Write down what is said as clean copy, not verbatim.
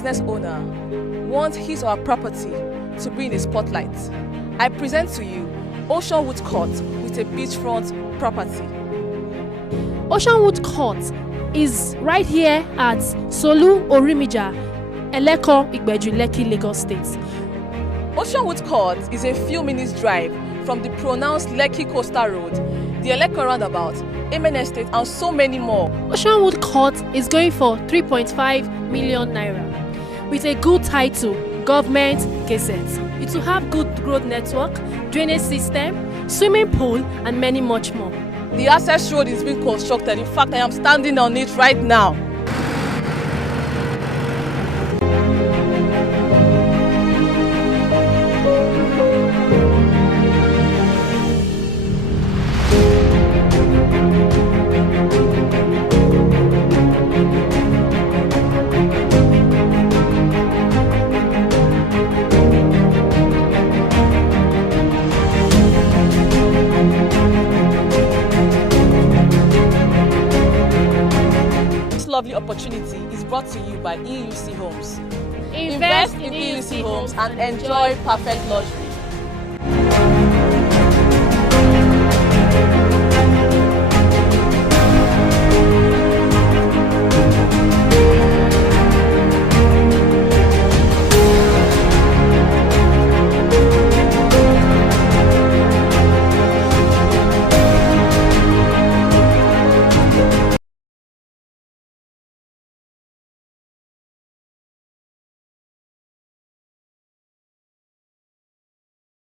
business owner wants his or her property to be in the spotlight, I present to you OCEANWOOD Court with a beachfront property. OCEANWOOD Court is right here at Solu Orimija, Eleko, Ibeju, Lekki, Lagos State. OCEANWOOD Court is a few minutes drive from the pronounced Lekki Coastal Road, the Eleko roundabout, Amen Estate, and so many more. OCEANWOOD Court is going for 3.5 million naira with a good title, Government Gazette. It will have good road network, drainage system, swimming pool, and many much more. The access road is being constructed. In fact, I am standing on it right now. Lovely opportunity is brought to you by EUC Homes. Invest in EUC Homes and enjoy perfect luxury.